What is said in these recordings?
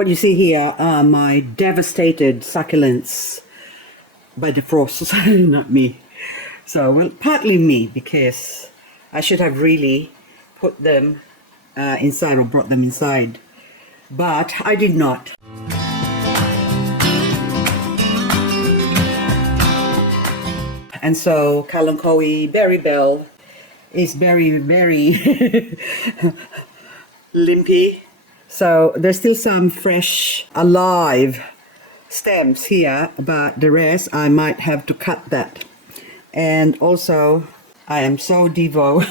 What you see here are my devastated succulents by the frost, not me. So, well, partly me, because I should have really put them inside or brought them inside, but I did not. And so Kalanchoe Berry Bell is very, very limpy. So there's still some fresh, alive stems here, but the rest I might have to cut that. And also, I am so not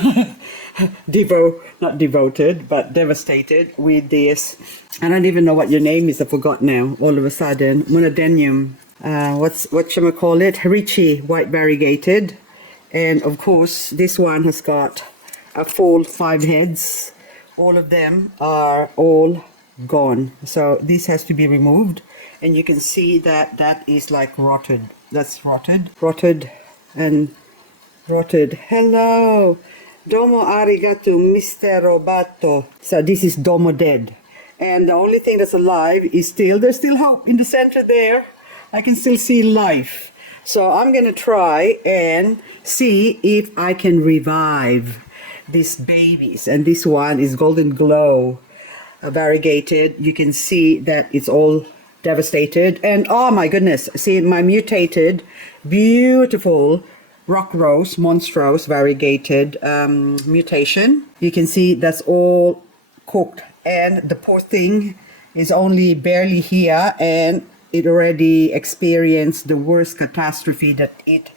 devoted, but devastated with this. I don't even know what your name is. I forgot now. All of a sudden, monodenium. What shall I call it? Richie white variegated. And of course, this one has got a full 5 heads. All of them are all gone. So this has to be removed. And you can see that that is like rotted. That's rotted. Rotted and rotted. Hello. Domo arigato, Mr. Robato. So this is Domo dead. And the only thing that's alive is there's still hope in the center there. I can still see life. So I'm going to try and see if I can revive these babies. And this one is Golden Glow variegated. You can see that it's all devastated. And oh my goodness, see my mutated, beautiful rock rose, monstrose variegated mutation. You can see that's all cooked. And the poor thing is only barely here, and it already experienced the worst catastrophe that it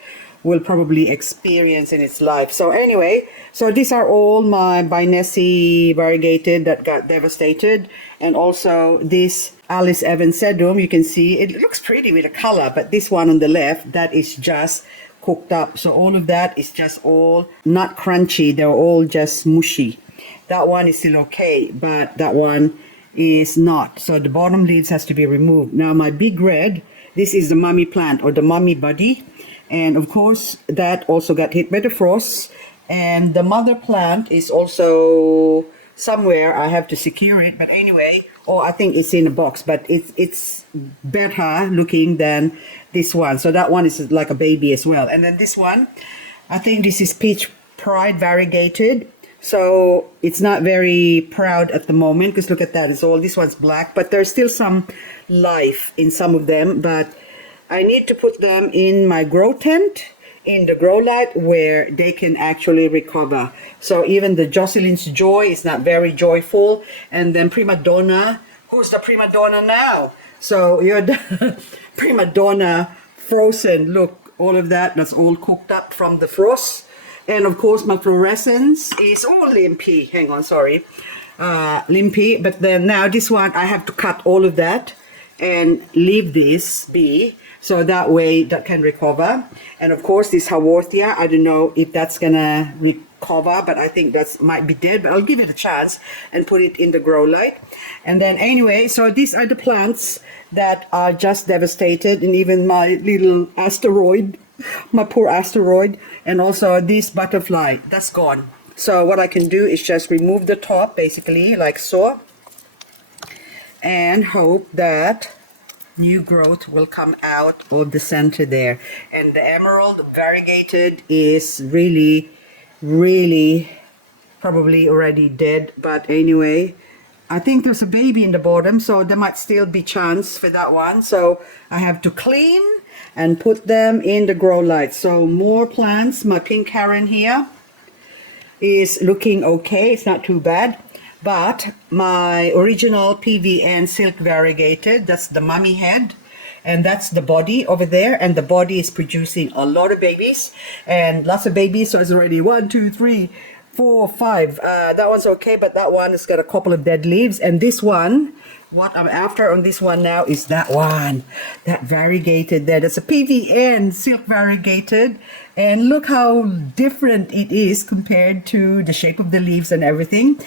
will probably experience in its life. So anyway, so these are all my Binesi variegated that got devastated. And also this Alice Evans sedum, you can see it looks pretty with the color, but this one on the left, that is just cooked up. So all of that is just all not crunchy, they're all just mushy. That one is still okay, but that one is not. So the bottom leaves has to be removed. Now my big red, this is the mummy plant or the mummy body, and of course that also got hit by the frost. And the mother plant is also somewhere. I have to secure it, but anyway, I think it's in a box, but it's better looking than this one. So that one is like a baby as well. And then this one, I think this is Peach Pride variegated. So it's not very proud at the moment, because look at that, it's all, this one's black, but there's still some life in some of them. But I need to put them in my grow tent, in the grow light, where they can actually recover. So even the Jocelyn's Joy is not very joyful. And then Prima Donna, who's the Prima Donna now? So you're the Prima Donna frozen. Look, all of that, that's all cooked up from the frost. And of course my fluorescence is all limpy. Hang on, sorry. Limpy. But then now this one, I have to cut all of that and leave this be. So that way that can recover. And of course this Haworthia, I don't know if that's gonna recover, but I think that might be dead, but I'll give it a chance and put it in the grow light. And then anyway, so these are the plants that are just devastated, and even my little asteroid, my poor asteroid, and also this butterfly, that's gone. So what I can do is just remove the top, basically, like so, and hope that new growth will come out of the center there. And the emerald variegated is really, really probably already dead. But anyway, I think there's a baby in the bottom, so there might still be chance for that one. So I have to clean and put them in the grow light. So more plants. My pink heron here is looking okay. It's not too bad. But my original PVN silk variegated, that's the mummy head, and that's the body over there, and the body is producing a lot of babies, and lots of babies. So it's already 1, 2, 3, 4, 5. That one's okay, but that one has got a couple of dead leaves. And this one, what I'm after on this one now is that one, that variegated there. That's a PVN silk variegated, and look how different it is compared to the shape of the leaves and everything.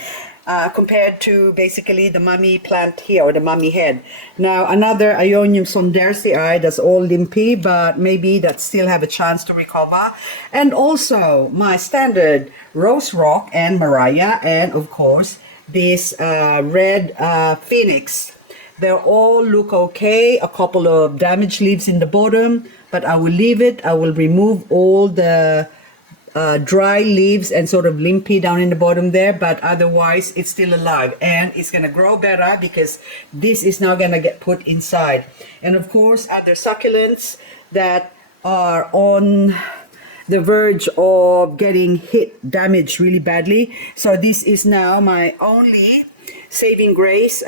Compared to basically the mummy plant here, or the mummy head. Now another Ionium sondersii, that's all limpy, but maybe that still have a chance to recover. And also my standard Rose Rock and Mariah, and of course this red Phoenix. They all look okay. A couple of damaged leaves in the bottom, but I will leave it. I will remove all the dry leaves and sort of limpy down in the bottom there, but otherwise it's still alive and it's going to grow better because this is now going to get put inside. And of course, other succulents that are on the verge of getting damaged really badly. So this is now my only saving grace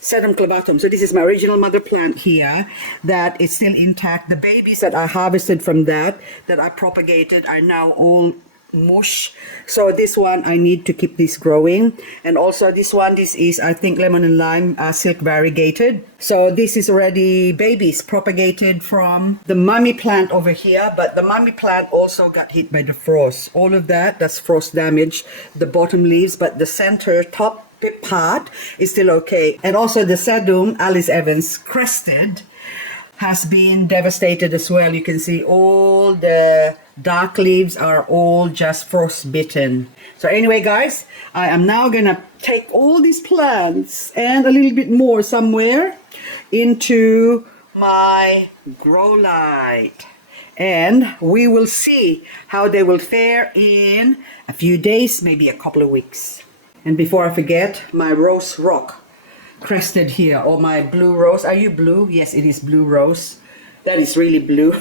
sedum clavatum. So this is my original mother plant here that is still intact. The babies that I harvested from that I propagated are now all mush. So this one, I need to keep this growing. And also this one, this is, I think, lemon and lime silk variegated. So this is already babies propagated from the mummy plant over here, but the mummy plant also got hit by the frost. All of that's frost damage, the bottom leaves, but the center top part is still okay. And also the sedum Alice Evans crested has been devastated as well. You can see all the dark leaves are all just frostbitten. So anyway, guys, I am now gonna take all these plants and a little bit more somewhere into my grow light, and we will see how they will fare in a few days, maybe a couple of weeks. And before I forget, my rose rock crested here, or my blue rose. Are you blue? Yes, it is blue rose. That is really blue.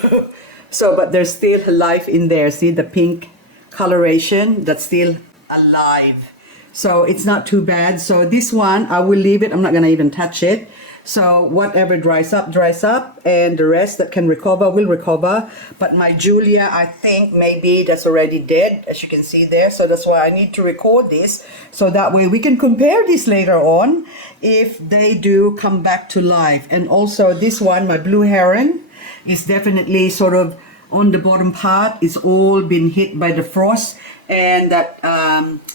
So, but there's still life in there. See the pink coloration? That's still alive. So it's not too bad. So this one, I will leave it. I'm not gonna even touch it. So whatever dries up, and the rest that can recover will recover. But my Julia, I think maybe that's already dead, as you can see there. So that's why I need to record this, so that way we can compare this later on if they do come back to life. And also this one, my blue heron, is definitely sort of on the bottom part. It's all been hit by the frost, and that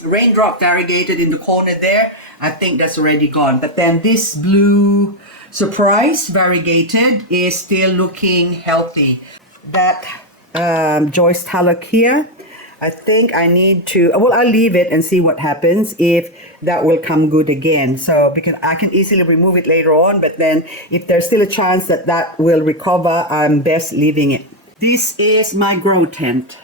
raindrop variegated in the corner there, I think that's already gone. But then this blue surprise variegated is still looking healthy. That Joyce Tallock here, I think I need to, well, I'll leave it and see what happens if that will come good again. So because I can easily remove it later on, but then if there's still a chance that that will recover, I'm best leaving it. This is my grow tent.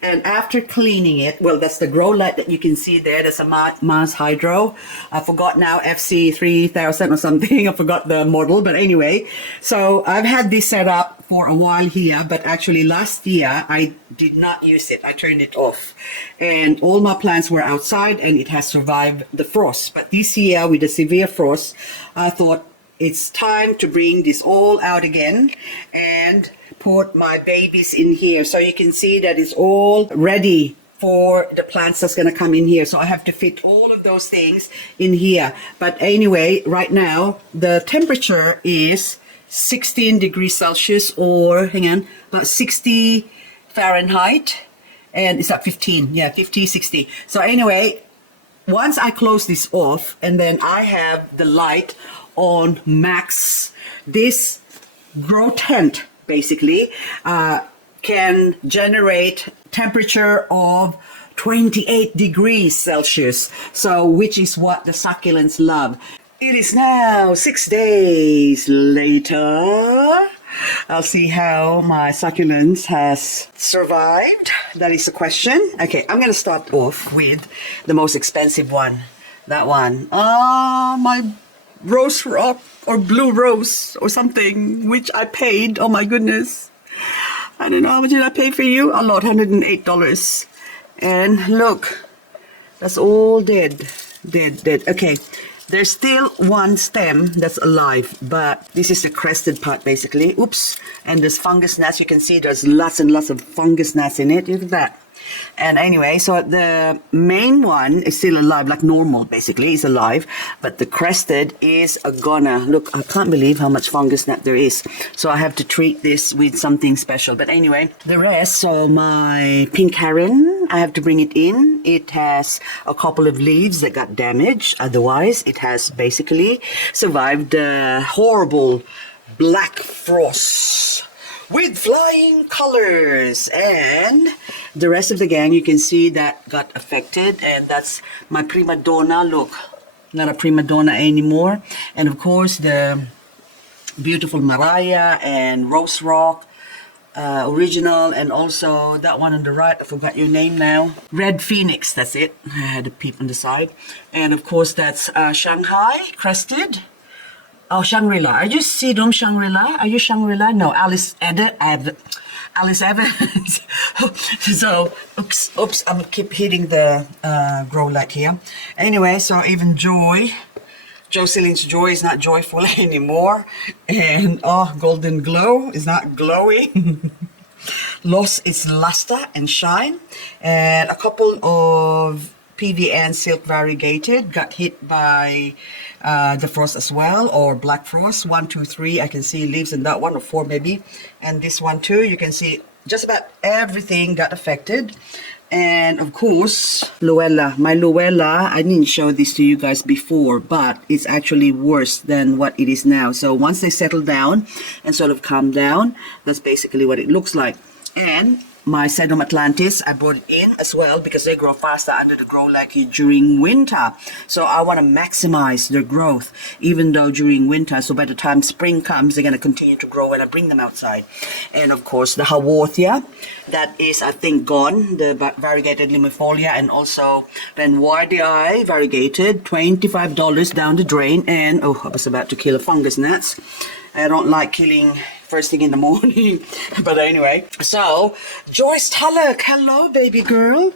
And after cleaning it, well, that's the grow light that you can see there. That's a Mars Hydro. I forgot now, FC 3000 or something. I forgot the model, but anyway. So I've had this set up for a while here, but actually last year I did not use it. I turned it off. And all my plants were outside and it has survived the frost. But this year with the severe frost, I thought it's time to bring this all out again and put my babies in here. So you can see that it's all ready for the plants that's going to come in here. So I have to fit all of those things in here. But anyway, right now the temperature is 16 degrees Celsius, or hang on, about 60 Fahrenheit. And it's at 15, yeah, 50, 60. So anyway, once I close this off and then I have the light on max, this grow tent basically can generate temperature of 28 degrees Celsius, so which is what the succulents love. It is now 6 days later. I'll see how my succulents has survived. That is the question. Okay, I'm gonna start off with the most expensive one. That one. My rose rock or blue rose or something, which I paid, oh my goodness, I don't know, how much did I pay for you? A lot, $108. And look, that's all dead. Okay, there's still one stem that's alive, but this is the crested part basically. Oops. And there's fungus gnats. You can see there's lots and lots of fungus gnats in it. Look at that. And anyway, so the main one is still alive, like normal basically, is alive, but the crested is a goner. Look, I can't believe how much fungus gnat there is. So I have to treat this with something special. But anyway, the rest, so my pink heron, I have to bring it in. It has a couple of leaves that got damaged. Otherwise, it has basically survived the horrible black frost with flying colors. And the rest of the gang, you can see that got affected, and that's my prima donna. Look, not a prima donna anymore. And of course the beautiful Mariah and Rose Rock original, and also that one on the right, I forgot your name now, Red Phoenix, that's it. I had a peep on the side. And of course that's Shanghai Crested. Oh, Shangri-La. Are you Sedum Shangri-La? Are you Shangri-La? No, Alice Alice Evans. So, oops, I'm keep hitting the grow light here. Anyway, so even Jocelyn's Joy is not joyful anymore. And oh, Golden Glow is not glowing. Lost its luster and shine. And a couple of PVN Silk Variegated got hit by the frost as well, or black frost. 1, 2, 3, I can see leaves in that one, or 4 maybe. And this one too, you can see just about everything got affected. And of course, Luella, my Luella, I didn't show this to you guys before, but it's actually worse than what it is now. So once they settle down and sort of calm down, that's basically what it looks like. And my Sedum Atlantis, I brought it in as well because they grow faster under the grow light during winter. So I want to maximize their growth, even though during winter. So by the time spring comes, they're going to continue to grow when I bring them outside. And of course, the Haworthia, that is, I think, gone. The variegated limifolia, and also Benwardii variegated, $25 down the drain. And oh, I was about to kill a fungus gnats. I don't like killing first thing in the morning. But anyway, so Joyce Tulloch, hello baby girl.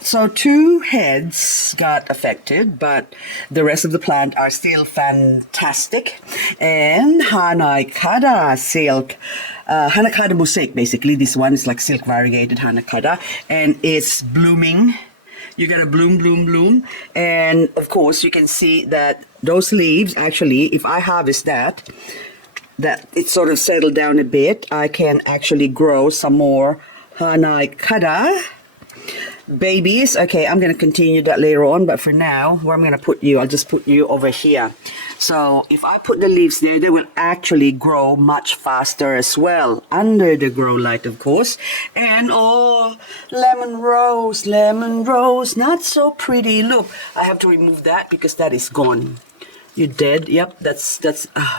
So 2 heads got affected, but the rest of the plant are still fantastic. And Hanakada silk, Hanakada mosaic, basically this one is like silk variegated Hanakada, and it's blooming. You gotta bloom, bloom, bloom. And of course you can see that those leaves, actually, if I harvest that it sort of settled down a bit, I can actually grow some more Hanakada babies. Okay, I'm going to continue that later on, but for now, where I'm going to put you, I'll just put you over here. So if I put the leaves there, they will actually grow much faster as well, under the grow light, of course. And oh, lemon rose, not so pretty. Look, I have to remove that because that is gone. You dead? Yep, that's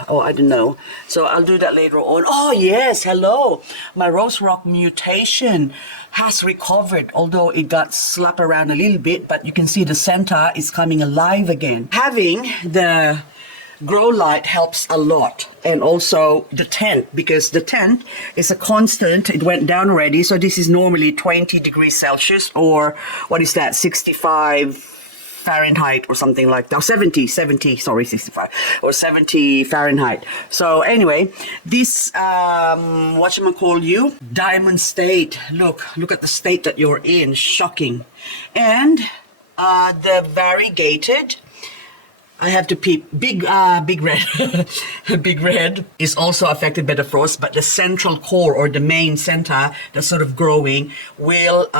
oh, I don't know. So I'll do that later on. Oh yes, hello. My Rose Rock mutation has recovered, although it got slapped around a little bit, but you can see the center is coming alive again. Having the grow light helps a lot, and also the tent, because the tent is a constant. It went down already, so this is normally 20 degrees Celsius, or what is that, 65 Fahrenheit or something like that. 70, sorry, 65 or 70 Fahrenheit. So anyway, this whatchamacallit, diamond state. Look at the state that you're in. Shocking. And the variegated, I have to peep. Big red. Big red is also affected by the frost, but the central core, or the main center that's sort of growing, will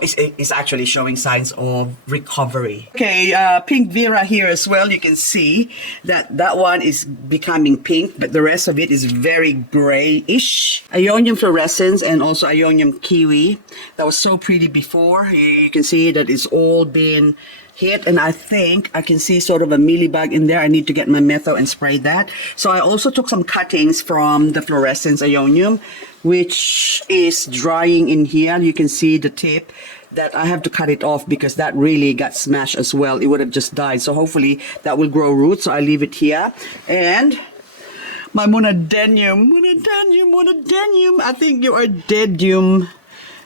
is actually showing signs of recovery. Okay, pink Vera here as well. You can see that one is becoming pink, but the rest of it is very grayish. Ionium fluorescens and also Ionium kiwi. That was so pretty before. You can see that it's all been hit, and I think I can see sort of a mealybug in there. I need to get my metho and spray that. So I also took some cuttings from the fluorescence Ionium, which is drying in here. You can see the tip that I have to cut it off because that really got smashed as well. It would have just died. So hopefully that will grow roots. So I leave it here. And my monodenium, I think you are dedium.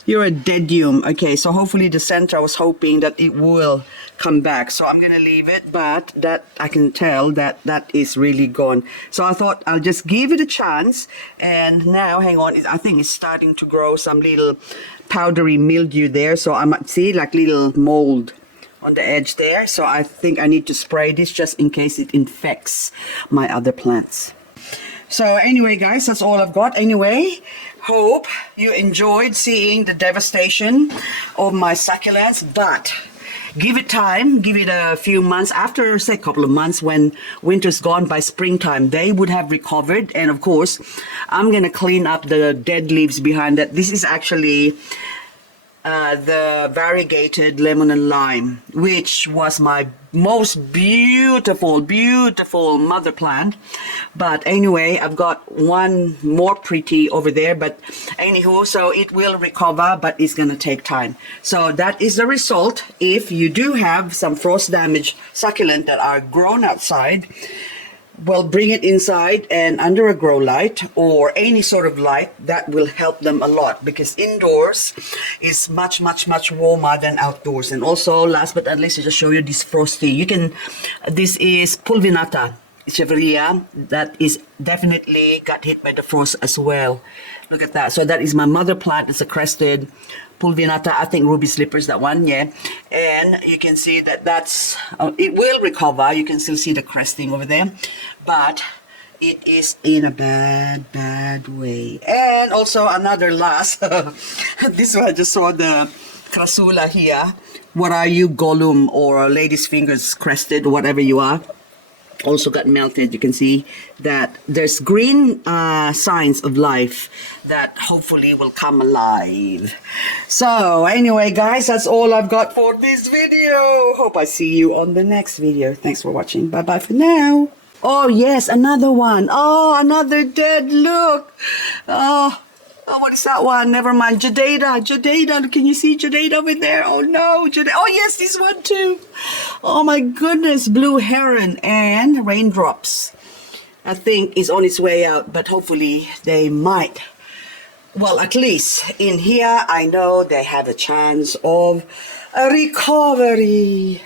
You're a dedium. Okay, so hopefully the center, I was hoping that it will come back. So I'm going to leave it, but that I can tell that is really gone. So I thought I'll just give it a chance. And now, hang on, I think it's starting to grow some little powdery mildew there. So I might see like little mold on the edge there. So I think I need to spray this just in case it infects my other plants. So anyway, guys, that's all I've got. Anyway, hope you enjoyed seeing the devastation of my succulents, but give it time, give it a few months. After, say, a couple of months, when winter's gone, by springtime, they would have recovered. And of course, I'm going to clean up the dead leaves behind that. This is actually the variegated lemon and lime, which was my most beautiful mother plant. But anyway, I've got one more pretty over there, but anywho, so it will recover, but it's gonna take time. So that is the result if you do have some frost damaged succulent that are grown outside. Well, bring it inside and under a grow light or any sort of light. That will help them a lot, because indoors is much warmer than outdoors. And also, last but not least, I just show you this frosty. This is Pulvinata Chevrolet that is definitely got hit by the frost as well. Look at that. So that is my mother plant. It's a crested Pulvinata, I think ruby slippers, that one, yeah. And you can see that that's, it will recover. You can still see the cresting over there, but it is in a bad way. And also another last, this one I just saw the Crassula here. What are you, Gollum or lady's fingers crested, whatever you are. Also got melted. You can see that there's green signs of life that hopefully will come alive. So anyway, guys, that's all I've got for this video. Hope I see you on the next video. Thanks for watching. Bye bye for now. Oh yes, another one. Oh, another dead. Look. Oh, what is that one? Never mind. Jadeda. Can you see Jadeda over there? Oh no, oh yes, this one too. Oh my goodness, blue heron and raindrops. I think is on its way out, but hopefully they might. Well, at least in here, I know they have a chance of a recovery.